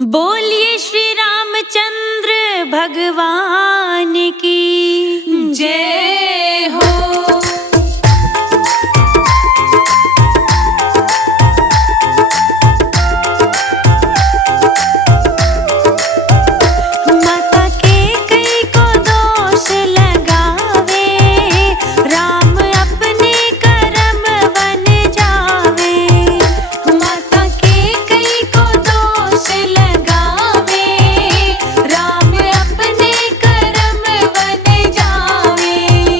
बोलिए श्री रामचंद्र भगवान की जय हो। माता के कई को दोष लगावे, राम अपने कर्म बन जावे। माता के कई को दोष लगावे, राम अपने कर्म बन जावे।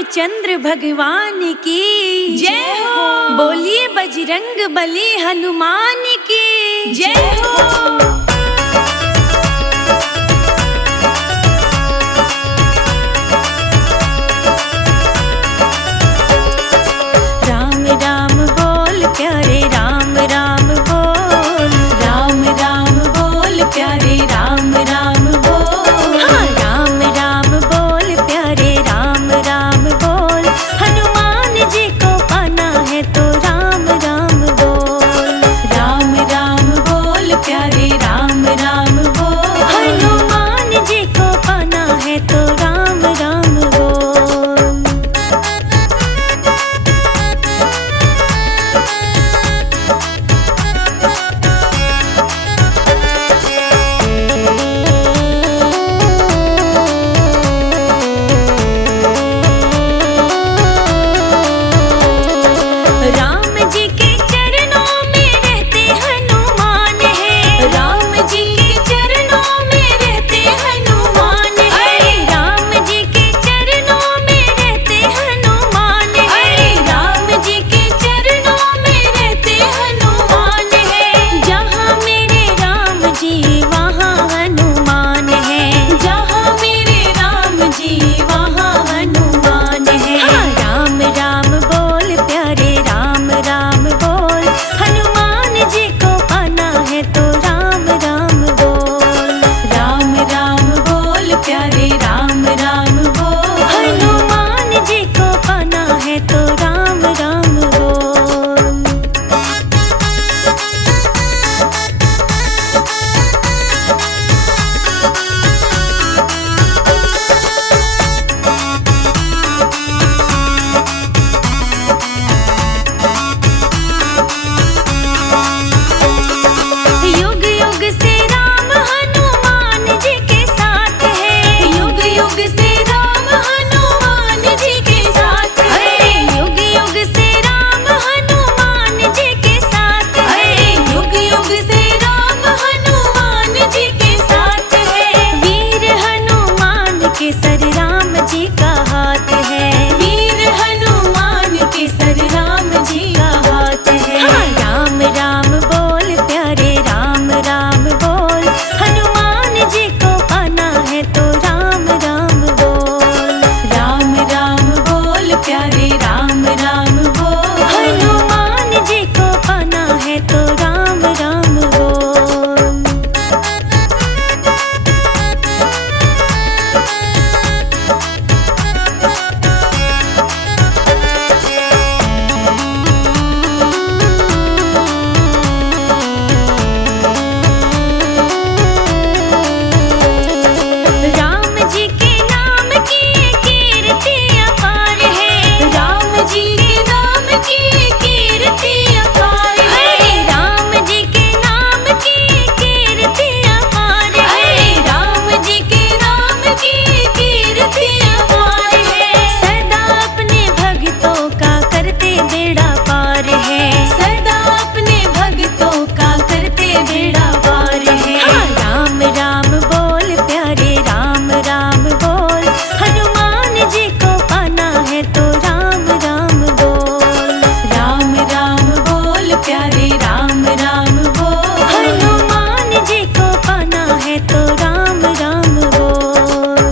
रामचंद्र भगवान की जय हो। बोलिए बजरंग बली हनुमान की जय हो। राम राम बोल प्यारे राम राम बोल, राम राम बोल प्यारे राम राम बोल, हाँ राम राम बोल प्यारे राम राम बोल, हनुमान जी को पाना है तो राम राम बोल, राम राम बोल प्यारे राम राम बोल, हनुमान जी को पाना है तो राम राम बोल। राम जी के चरणों में रहते हनुमान है, राम जी के चरणों में रहते हनुमान अरे है, राम जी के चरणों में रहते हनुमान है, अरे राम जी के चरणों में रहते हनुमान है, जहाँ मेरे राम जी वहाँ हनुमान है, जहाँ मेरे राम जी वहाँ हनुमान है, हाँ राम राम बोल प्यारे राम राम बोल, हनुमान जी को पाना है तो राम राम बोल, राम राम बोल प्यारे राम राम बोल, हनुमान जी को पाना है तो राम राम बोल। युग युग से राम हनुमान जी के साथ है, युग युग से राम हनुमान जी के साथ है, अरे युग युग से राम हनुमान जी के साथ अरे है, युग युग से राम हनुमान जी के साथ है, वीर हनुमान के सर राम जी का हाथ है, वीर हनुमान के सर राम जी का हाथ है, हाँ राम राम बोल प्यारे राम राम बोल, हनुमान जी को पाना है तो राम राम बोल, राम राम बोल प्यारे राम राम बोल, हनुमान जी को पाना है तो राम राम बोल। राम जी के नाम की कीर्ति अपार है, राम जी के नाम की कीर्ति अपार है, अरे राम जी के नाम की कीर्ति अपार है, अरे राम जी के नाम की कीर्ति अपार है, सदा अपने भक्तों का करते बेड़ा पार है, सदा अपने भक्तों का करते बेड़ा पार है, हाँ राम राम बोल प्यारे राम राम बोल, हनुमान जी को पाना है तो राम राम बोल, राम राम बोल प्यारे राम राम बोल, हनुमान जी को पाना है तो राम राम बोल।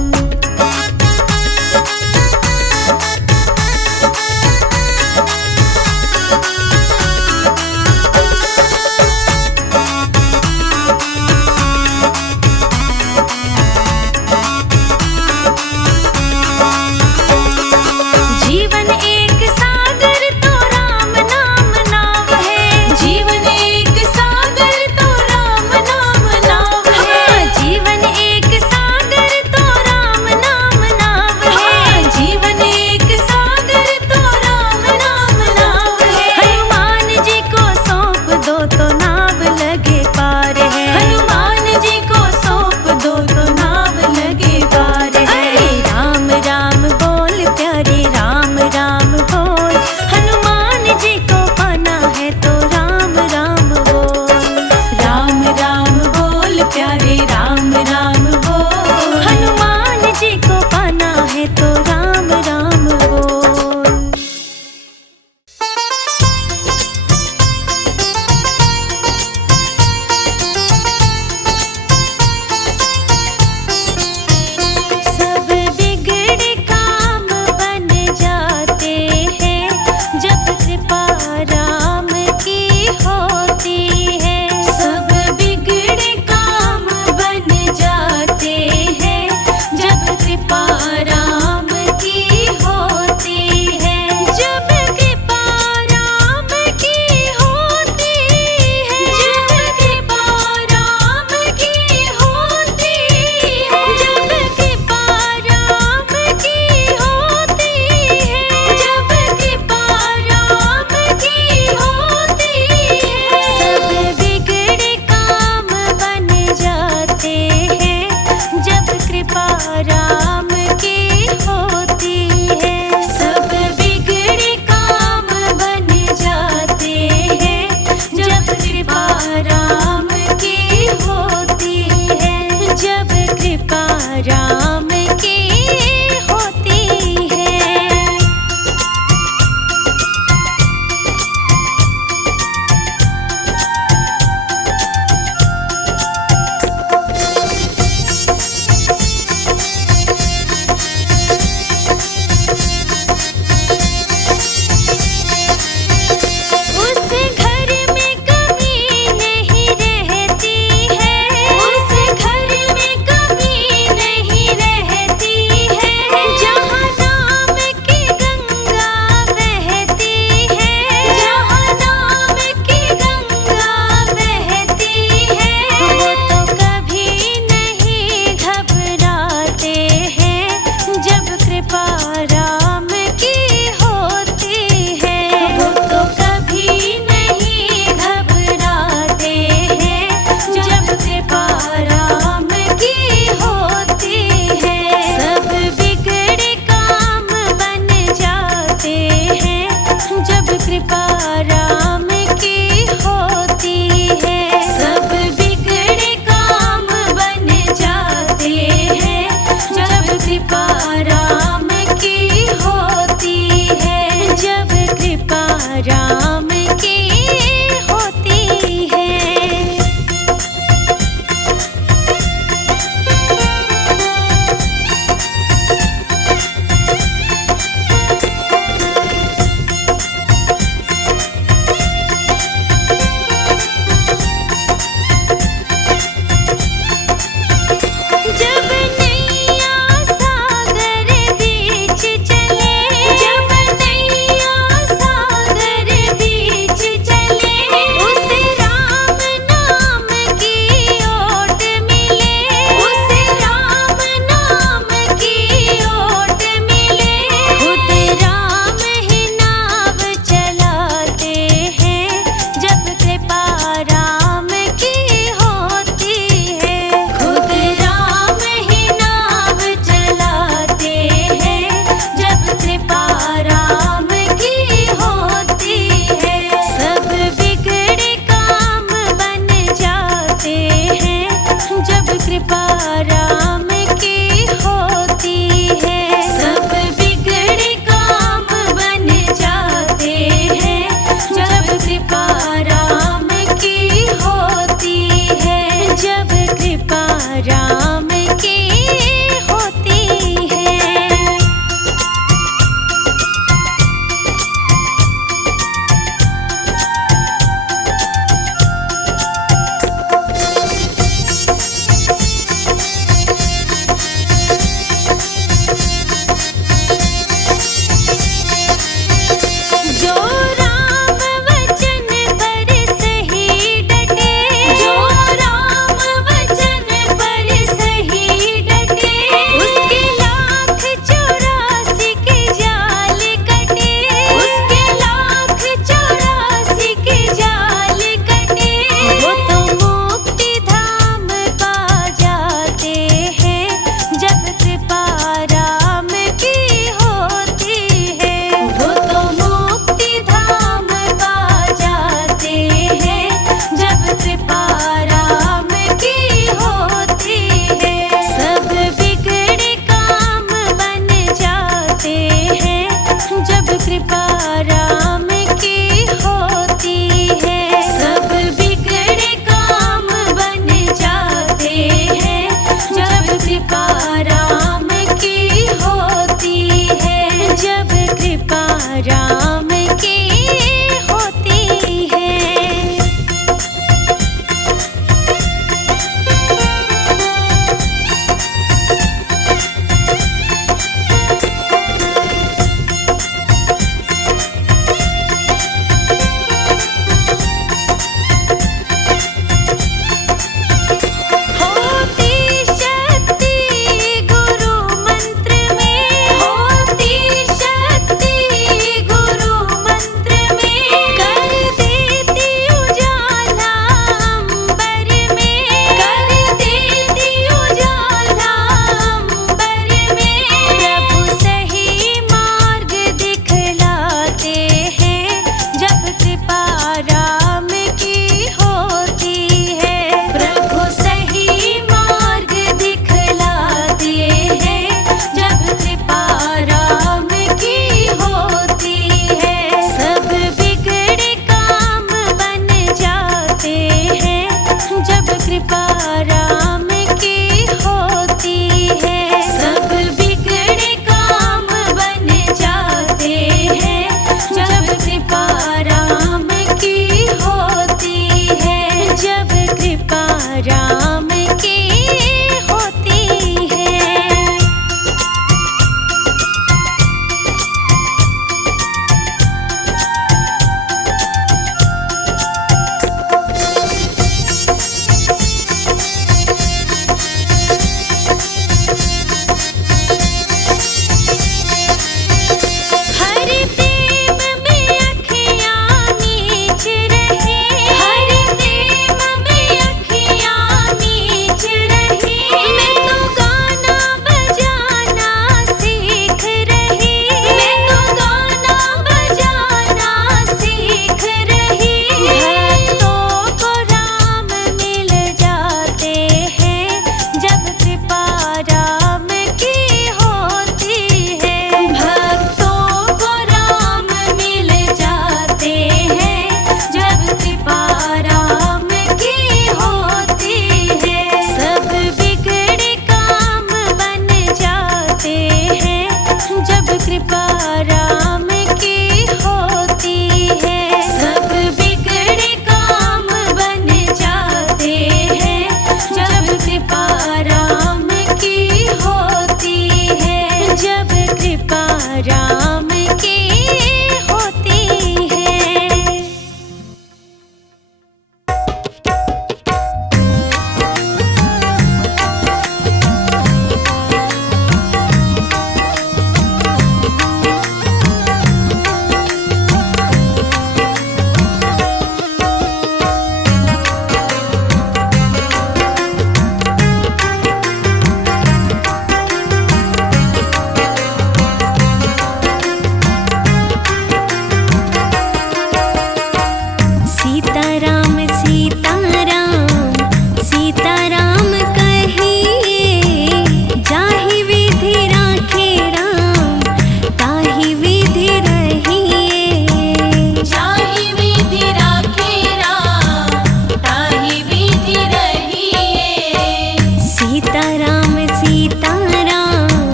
कृपा राम की होती है। सब बिगड़े काम बन जाते हैं जब कृपा राम की होती है। जब कृपा राम की होती है। हर प्रेम में अखियाँ मीच रहे। हर प्रेम में अखियाँ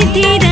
रिद्धि